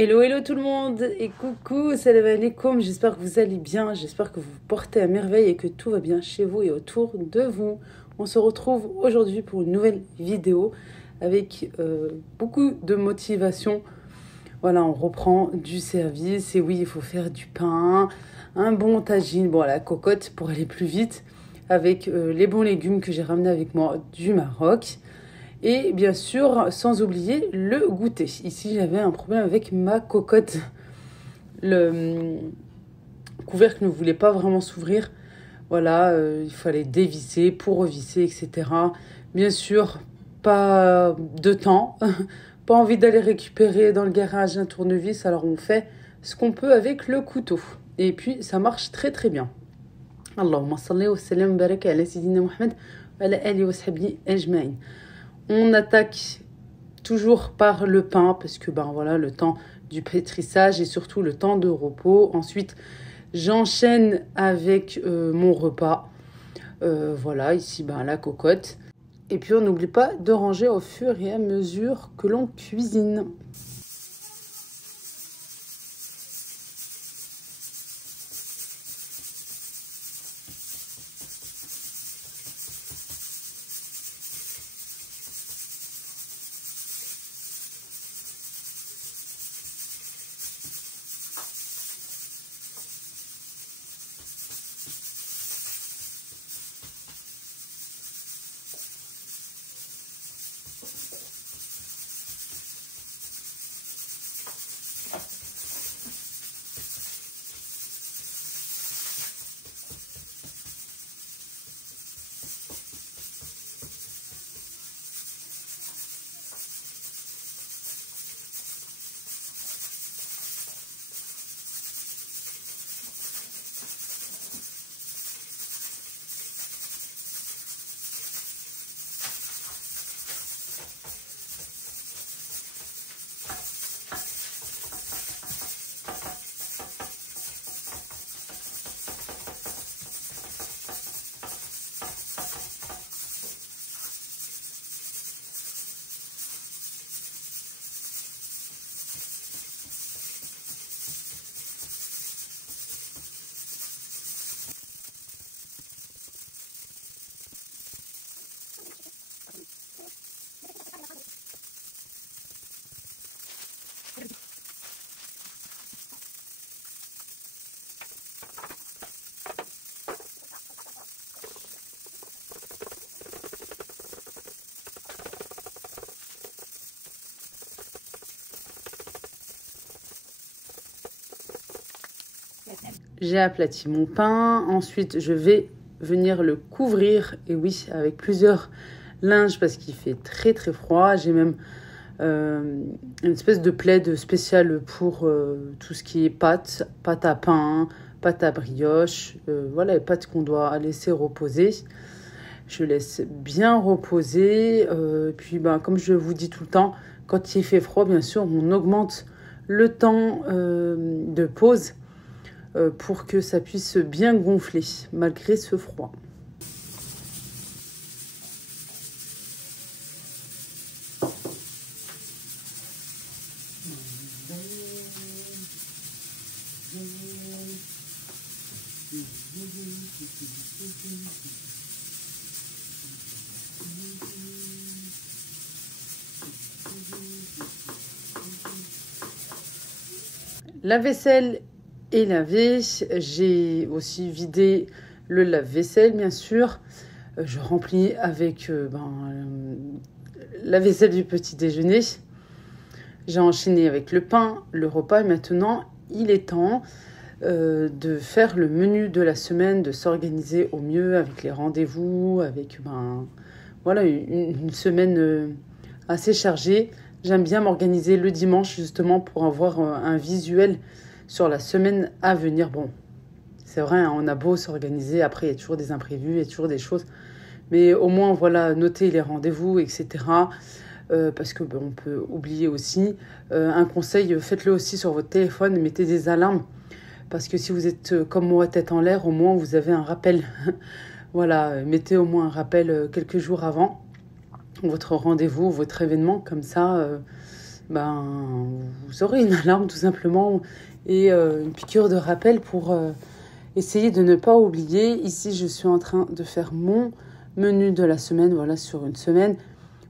Hello, hello tout le monde et coucou, salam alaikum, j'espère que vous allez bien, j'espère que vous vous portez à merveille et que tout va bien chez vous et autour de vous. On se retrouve aujourd'hui pour une nouvelle vidéo avec beaucoup de motivation. Voilà, on reprend du service et oui, il faut faire du pain, un bon tagine, bon à la cocotte pour aller plus vite, avec les bons légumes que j'ai ramenés avec moi du Maroc. Et bien sûr, sans oublier le goûter. Ici, j'avais un problème avec ma cocotte. Le couvercle ne voulait pas vraiment s'ouvrir. Voilà, il fallait dévisser pour revisser, etc. Bien sûr, pas de temps. Pas envie d'aller récupérer dans le garage un tournevis. Alors, on fait ce qu'on peut avec le couteau. Et puis, ça marche très très bien. Allahumma salli wa sallam baraka ala sayyidina Muhammad wa ala alihi wa sahbihi ajma'in. On attaque toujours par le pain parce que voilà, le temps du pétrissage et surtout le temps de repos. Ensuite, j'enchaîne avec mon repas. Voilà, ici la cocotte. Et puis on n'oublie pas de ranger au fur et à mesure que l'on cuisine. J'ai aplati mon pain. Ensuite, je vais venir le couvrir. Et oui, avec plusieurs linges parce qu'il fait très très froid. J'ai même une espèce de plaid spécial pour tout ce qui est pâte à pain, pâte à brioche. Voilà, les pâtes qu'on doit laisser reposer. Je laisse bien reposer. Puis, comme je vous dis tout le temps, quand il fait froid, bien sûr, on augmente le temps de pause pour que ça puisse bien gonfler malgré ce froid. La vaisselle est lavée. J'ai aussi vidé le lave-vaisselle, bien sûr. Je remplis avec la vaisselle du petit déjeuner. J'ai enchaîné avec le pain, le repas. Et maintenant, il est temps de faire le menu de la semaine, de s'organiser au mieux avec les rendez-vous, avec voilà, une semaine assez chargée. J'aime bien m'organiser le dimanche justement pour avoir un visuel sur la semaine à venir. Bon, c'est vrai, hein, on a beau s'organiser, après il y a toujours des imprévus, il y a toujours des choses. Mais au moins, voilà, noter les rendez-vous, etc. Parce que on peut oublier aussi. Un conseil, faites-le aussi sur votre téléphone, mettez des alarmes. Parce que si vous êtes comme moi, tête en l'air, au moins vous avez un rappel. Voilà, mettez au moins un rappel quelques jours avant votre rendez-vous, votre événement. Comme ça, vous aurez une alarme tout simplement et une piqûre de rappel pour essayer de ne pas oublier. Ici, je suis en train de faire mon menu de la semaine, voilà, sur une semaine,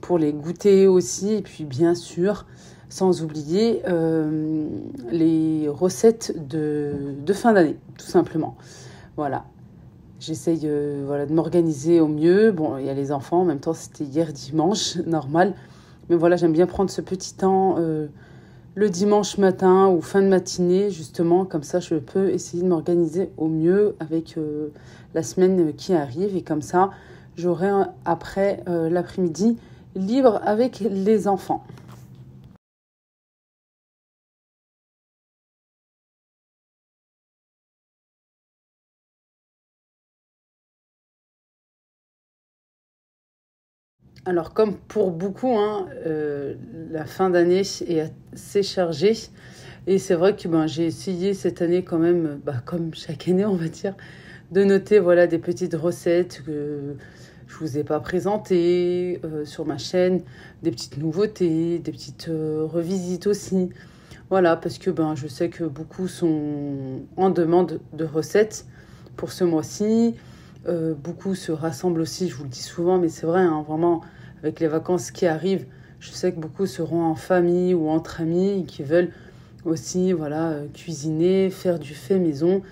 pour les goûter aussi. Et puis, bien sûr, sans oublier les recettes de fin d'année, tout simplement. Voilà. J'essaye de m'organiser au mieux. Bon, il y a les enfants, en même temps, c'était hier dimanche, normal. Mais voilà, j'aime bien prendre ce petit temps le dimanche matin ou fin de matinée, justement. Comme ça, je peux essayer de m'organiser au mieux avec la semaine qui arrive. Et comme ça, j'aurai après l'après-midi libre avec les enfants. Alors, comme pour beaucoup, la fin d'année est assez chargée. Et c'est vrai que j'ai essayé cette année quand même, comme chaque année, on va dire, de noter voilà, des petites recettes que je vous ai pas présentées sur ma chaîne, des petites nouveautés, des petites revisites aussi. Voilà, parce que je sais que beaucoup sont en demande de recettes pour ce mois-ci. Beaucoup se rassemblent aussi, je vous le dis souvent, mais c'est vrai, hein, vraiment, avec les vacances qui arrivent, je sais que beaucoup seront en famille ou entre amis et qui veulent aussi cuisiner, faire du fait maison.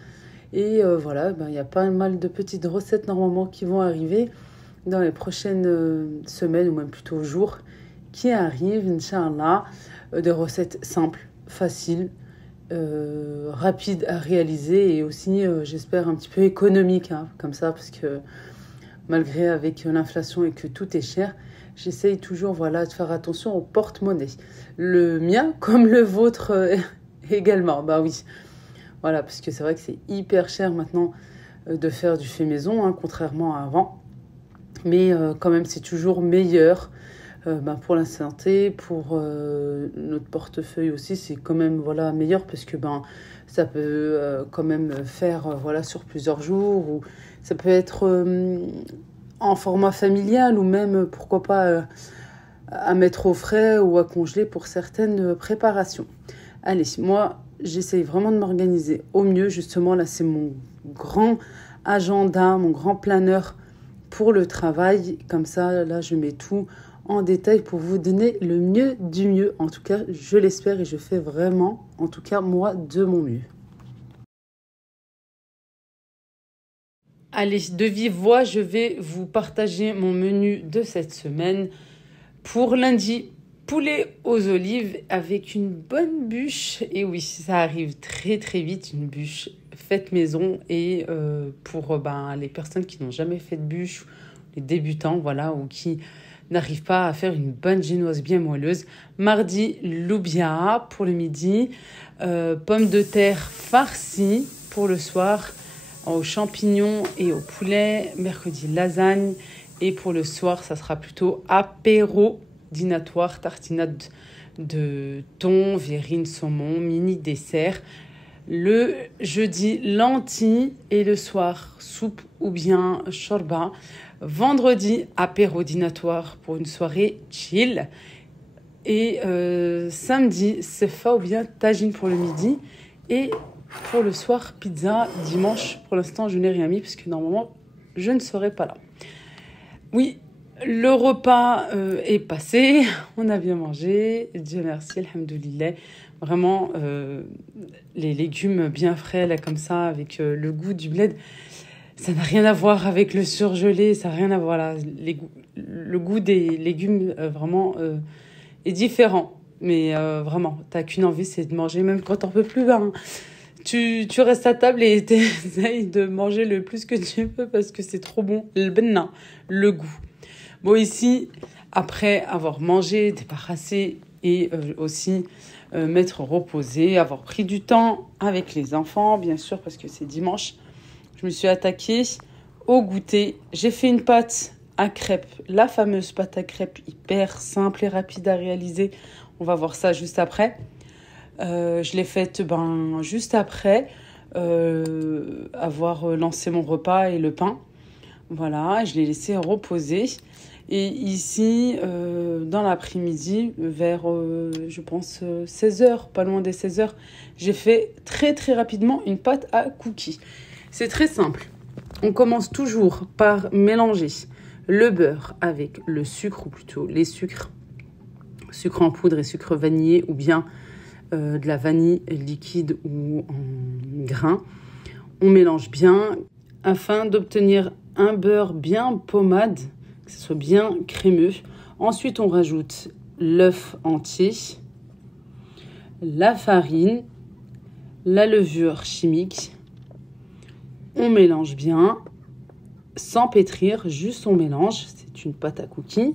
Et il y a pas mal de petites recettes normalement qui vont arriver dans les prochaines semaines ou même plutôt jours qui arrivent, Inch'Allah. Des recettes simples, faciles, rapides à réaliser et aussi, j'espère, un petit peu économiques, hein, comme ça, parce que malgré avec l'inflation et que tout est cher, j'essaye toujours de faire attention au porte-monnaie. Le mien comme le vôtre également, oui. Voilà, parce que c'est vrai que c'est hyper cher maintenant de faire du fait maison, hein, contrairement à avant. Mais quand même, c'est toujours meilleur pour la santé, pour notre portefeuille aussi. C'est quand même meilleur parce que ça peut quand même faire sur plusieurs jours. Ou ça peut être en format familial ou même, pourquoi pas, à mettre au frais ou à congeler pour certaines préparations. Allez, moi, j'essaye vraiment de m'organiser au mieux. Justement, là, c'est mon grand agenda, mon grand planeur pour le travail. Comme ça, là, je mets tout en détail pour vous donner le mieux du mieux. En tout cas, je l'espère et je fais vraiment, en tout cas, moi, de mon mieux. Allez, de vive voix, je vais vous partager mon menu de cette semaine. Pour lundi, poulet aux olives avec une bonne bûche. Et oui, ça arrive très très vite, une bûche faite maison. Et pour les personnes qui n'ont jamais fait de bûche, les débutants, ou qui n'arrivent pas à faire une bonne génoise bien moelleuse. Mardi, loubia pour le midi. Pommes de terre farcies pour le soir, aux champignons et au poulet. Mercredi, lasagne. Et pour le soir, ça sera plutôt apéro dînatoire, tartinade de thon, verrine, saumon, mini dessert. Le jeudi, lentilles et le soir, soupe ou bien shorba. Vendredi, apéro dînatoire pour une soirée chill. Et samedi, sefa ou bien tagine pour le midi. Et pour le soir, pizza. Dimanche, pour l'instant, je n'ai rien mis parce que normalement, je ne serai pas là. Oui, le repas est passé, on a bien mangé, Dieu merci, alhamdoulilah. Vraiment, les légumes bien frais, là, comme ça, avec le goût du bled, ça n'a rien à voir avec le surgelé, ça n'a rien à voir, là. Le goût des légumes, vraiment, est différent. Mais vraiment, t'as qu'une envie, c'est de manger, même quand t'en peux plus, Tu restes à table et t'essayes de manger le plus que tu peux parce que c'est trop bon. Le goût. Bon, ici, après avoir mangé, débarrassé et aussi m'être reposé, avoir pris du temps avec les enfants, bien sûr, parce que c'est dimanche, je me suis attaquée au goûter. J'ai fait une pâte à crêpes, la fameuse pâte à crêpes hyper simple et rapide à réaliser. On va voir ça juste après. Je l'ai faite juste après avoir lancé mon repas et le pain. Voilà, je l'ai laissé reposer. Et ici, dans l'après-midi, vers, je pense, 16 h, pas loin des 16 h, j'ai fait très très rapidement une pâte à cookies. C'est très simple. On commence toujours par mélanger le beurre avec le sucre, ou plutôt les sucres, sucre en poudre et sucre vanillé, ou bien de la vanille liquide ou en grains. On mélange bien afin d'obtenir un beurre bien pommade, que ce soit bien crémeux. Ensuite, on rajoute l'œuf entier, la farine, la levure chimique. On mélange bien, sans pétrir, juste on mélange. C'est une pâte à cookies.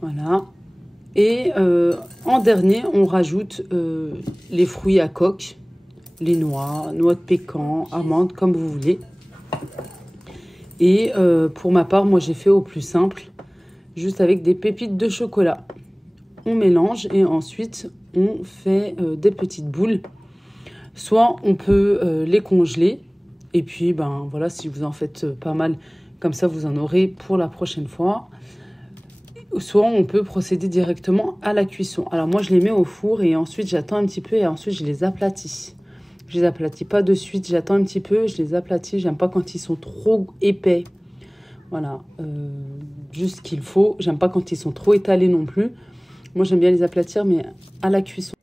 Voilà. Et en dernier, on rajoute les fruits à coque, les noix de pécan, amandes, comme vous voulez. Et pour ma part, moi j'ai fait au plus simple, juste avec des pépites de chocolat. On mélange et ensuite on fait des petites boules. Soit on peut les congeler et puis ben voilà, si vous en faites pas mal, comme ça vous en aurez pour la prochaine fois. Soit on peut procéder directement à la cuisson. Alors moi je les mets au four et ensuite j'attends un petit peu et ensuite je les aplatis. Je les aplatis pas de suite, j'attends un petit peu, je les aplatis. J'aime pas quand ils sont trop épais. Voilà, juste ce qu'il faut. J'aime pas quand ils sont trop étalés non plus. Moi, j'aime bien les aplatir, mais à la cuisson.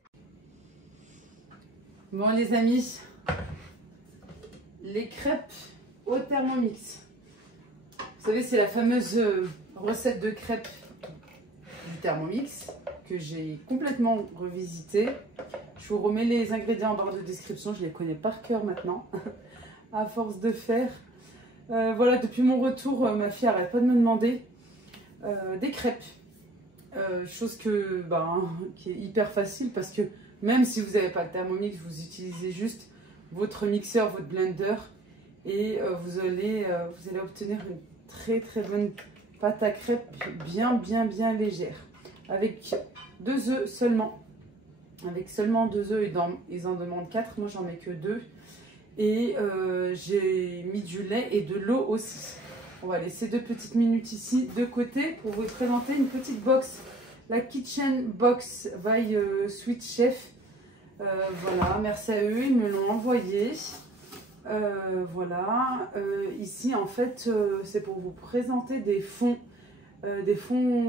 Bon, les amis, les crêpes au Thermomix. Vous savez, c'est la fameuse recette de crêpes du Thermomix que j'ai complètement revisitée. Je vous remets les ingrédients en barre de description, je les connais par cœur maintenant, à force de faire. Voilà, depuis mon retour, ma fille n'arrête pas de me demander des crêpes. Chose qui est hyper facile parce que même si vous n'avez pas le Thermomix, vous utilisez juste votre mixeur, votre blender et vous allez obtenir une très très bonne pâte à crêpes bien légère. Avec 2 œufs seulement. Avec seulement 2 œufs, ils en demandent 4, moi j'en mets que 2. Et j'ai mis du lait et de l'eau aussi. On va laisser 2 petites minutes ici de côté pour vous présenter une petite box. La Kitchen Box by Sweet Chef. Voilà, merci à eux, ils me l'ont envoyé. Voilà, ici en fait c'est pour vous présenter des fonds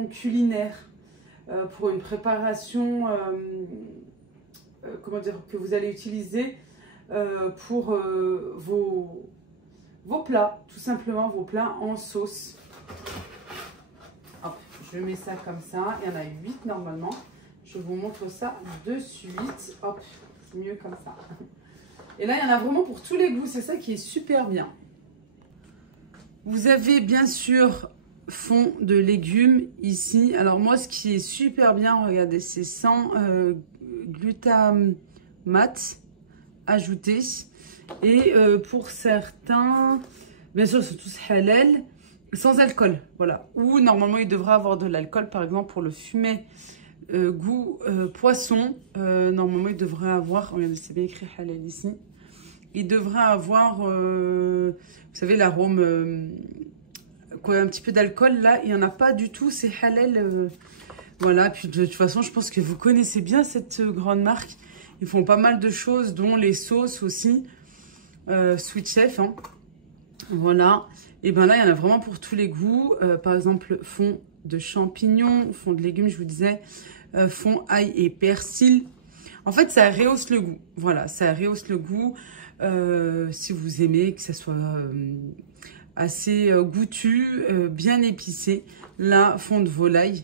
culinaires pour une préparation comment dire, que vous allez utiliser pour vos plats, tout simplement vos plats en sauce. Hop, je mets ça comme ça, il y en a 8 normalement. Je vous montre ça de suite. Hop, c'est mieux comme ça. Et là, il y en a vraiment pour tous les goûts, c'est ça qui est super bien. Vous avez bien sûr fond de légumes ici. Alors moi, ce qui est super bien, regardez, c'est sans glutamate ajouté. Et pour certains, bien sûr, c'est tous halal, sans alcool. Voilà. Ou normalement, il devrait avoir de l'alcool, par exemple, pour le fumet goût poisson. Normalement, il devrait avoir, regardez, c'est bien écrit halal ici. Il devrait avoir, vous savez, l'arôme, un petit peu d'alcool. Là, il n'y en a pas du tout, c'est halal. Voilà, puis de toute façon, je pense que vous connaissez bien cette grande marque. Ils font pas mal de choses, dont les sauces aussi. Sweet Chef, hein. Voilà. Et ben là, il y en a vraiment pour tous les goûts. Par exemple, fond de champignons, fond de légumes, je vous disais, fond ail et persil. En fait, ça rehausse le goût. Voilà, ça rehausse le goût. Si vous aimez que ça soit assez goûtu, bien épicé. Là, fond de volaille.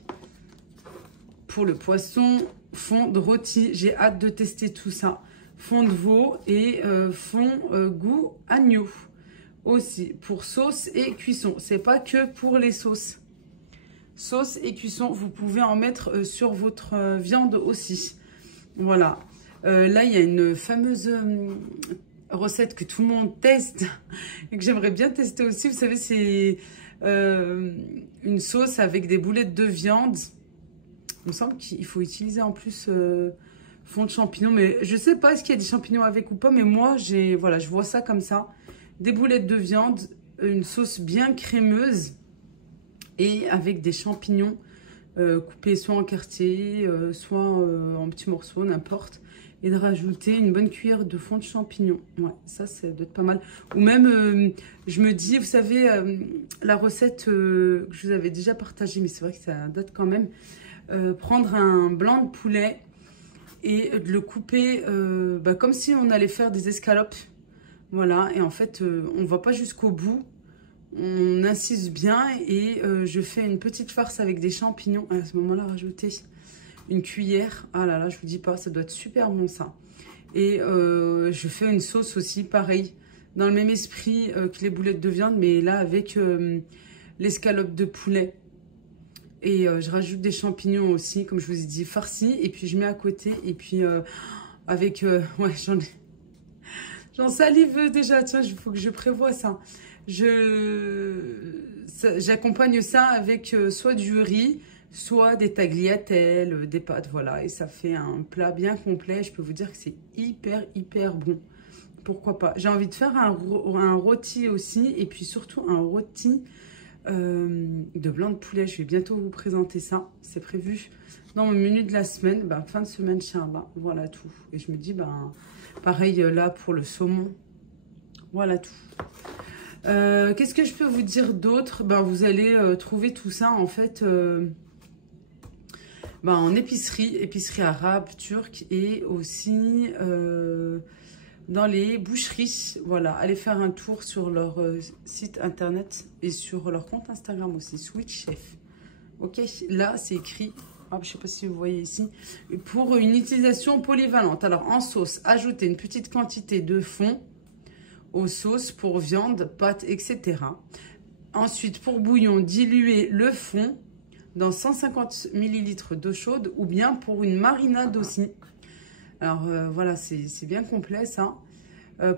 Pour le poisson, fond de rôti. J'ai hâte de tester tout ça. Fond de veau et fond goût agneau. Aussi, pour sauce et cuisson. C'est pas que pour les sauces. Sauce et cuisson, vous pouvez en mettre sur votre viande aussi. Voilà. Là, il y a une fameuse recette que tout le monde teste et que j'aimerais bien tester aussi. Vous savez, c'est une sauce avec des boulettes de viande. Il me semble qu'il faut utiliser en plus fond de champignons. Mais je sais pas, est-ce qu'il y a des champignons avec ou pas. Mais moi, voilà, je vois ça comme ça. Des boulettes de viande, une sauce bien crémeuse. et avec des champignons coupés soit en quartier, soit en petits morceaux, n'importe. Et de rajouter une bonne cuillère de fond de champignons. Ouais, ça doit être pas mal. Ou même, je me dis, vous savez, la recette que je vous avais déjà partagée, mais c'est vrai que ça date quand même. Prendre un blanc de poulet et de le couper comme si on allait faire des escalopes. Voilà, et en fait, on ne va pas jusqu'au bout. On incise bien et je fais une petite farce avec des champignons. À ce moment-là, rajouter une cuillère. Ah là là, je vous dis pas, ça doit être super bon ça. Et je fais une sauce aussi, pareil, dans le même esprit que les boulettes de viande, mais là avec l'escalope de poulet. Et je rajoute des champignons aussi, comme je vous ai dit, farcis. Et puis je mets à côté. Et puis avec... ouais, j'en salive déjà. Tiens, il faut que je prévoie ça. J'accompagne ça avec soit du riz, soit des tagliatelles, des pâtes, voilà. Et ça fait un plat bien complet. Je peux vous dire que c'est hyper bon. Pourquoi pas. J'ai envie de faire un rôti aussi. Et puis surtout un rôti de blanc de poulet. Je vais bientôt vous présenter ça. C'est prévu dans mon menu de la semaine. Fin de semaine, Inch'Allah. Voilà tout. Et je me dis, pareil là pour le saumon. Voilà tout. Qu'est-ce que je peux vous dire d'autre? Vous allez trouver tout ça en fait en épicerie arabe, turque et aussi dans les boucheries. Voilà, allez faire un tour sur leur site internet et sur leur compte Instagram aussi, Sweet Chef. Ok, là c'est écrit, je ne sais pas si vous voyez ici, pour une utilisation polyvalente. Alors en sauce, ajoutez une petite quantité de fond aux sauces pour viande, pâtes, etc. Ensuite, pour bouillon, diluez le fond dans 150 ml d'eau chaude ou bien pour une marinade aussi. Alors voilà, c'est bien complet ça.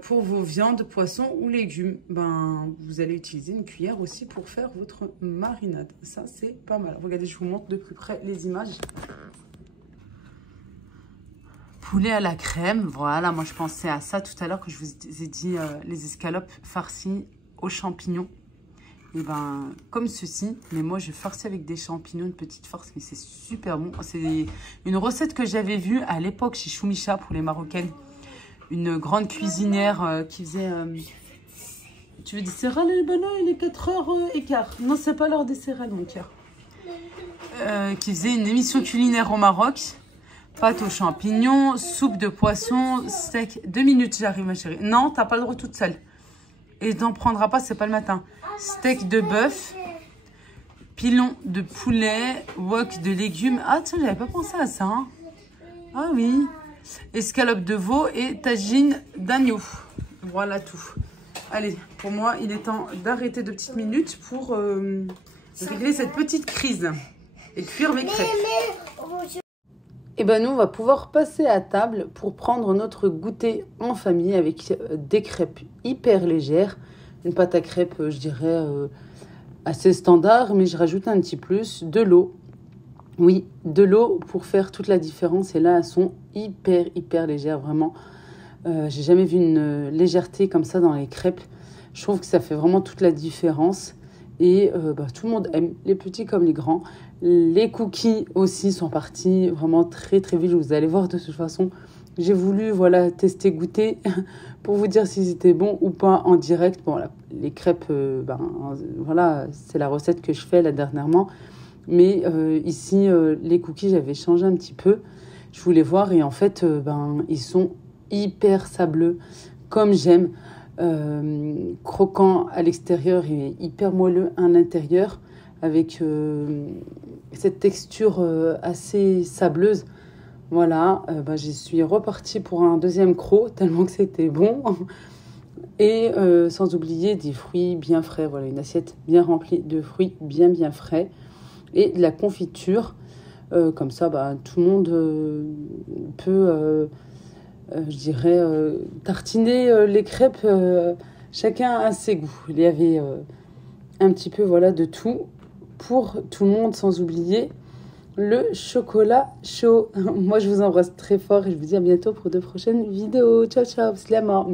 Pour vos viandes, poissons ou légumes, vous allez utiliser une cuillère aussi pour faire votre marinade. Ça, c'est pas mal. Regardez, je vous montre de plus près les images. Poulet à la crème, voilà, moi je pensais à ça tout à l'heure que je vous ai dit les escalopes farcies aux champignons. Et comme ceci, mais moi je farcis avec des champignons, une petite farce, mais c'est super bon. C'est une recette que j'avais vue à l'époque chez Choumicha pour les Marocaines. Une grande cuisinière qui faisait... Tu veux des céréales, il est 4h15. Non, c'est pas l'heure des céréales, mon cœur. Qui faisait une émission culinaire au Maroc. Pâte aux champignons, soupe de poisson, steak. 2 minutes, j'arrive ma chérie. Non, t'as pas le droit toute seule. Et t'en prendras pas, c'est pas le matin. Steak de bœuf, pilon de poulet, wok de légumes. Ah tiens, j'avais pas pensé à ça. Hein. Ah oui. Escalope de veau et tagine d'agneau. Voilà tout. Allez, pour moi, il est temps d'arrêter 2 petites minutes pour régler cette petite crise et cuire mes crêpes. Et nous, on va pouvoir passer à table pour prendre notre goûter en famille avec des crêpes hyper légères. Une pâte à crêpes, je dirais, assez standard, mais je rajoute un petit plus, de l'eau. Oui, de l'eau pour faire toute la différence. Et là, elles sont hyper légères, vraiment. J'ai jamais vu une légèreté comme ça dans les crêpes. Je trouve que ça fait vraiment toute la différence. Et tout le monde aime, les petits comme les grands. Les cookies aussi sont partis vraiment très vite. Vous allez voir de toute façon. J'ai voulu tester, goûter pour vous dire si c'était bon ou pas en direct. Bon, les crêpes, c'est la recette que je fais là dernièrement. Mais ici, les cookies, j'avais changé un petit peu. Je voulais voir et en fait, ils sont hyper sableux comme j'aime. Croquant à l'extérieur et hyper moelleux à l'intérieur avec cette texture assez sableuse. Voilà, j'y suis repartie pour un deuxième croc tellement que c'était bon. Et sans oublier des fruits bien frais. Voilà, une assiette bien remplie de fruits bien frais et de la confiture. Comme ça, tout le monde peut... je dirais, tartiner les crêpes, chacun à ses goûts. Il y avait un petit peu de tout pour tout le monde, sans oublier le chocolat chaud. Moi, je vous embrasse très fort et je vous dis à bientôt pour de prochaines vidéos. Ciao, ciao, slama.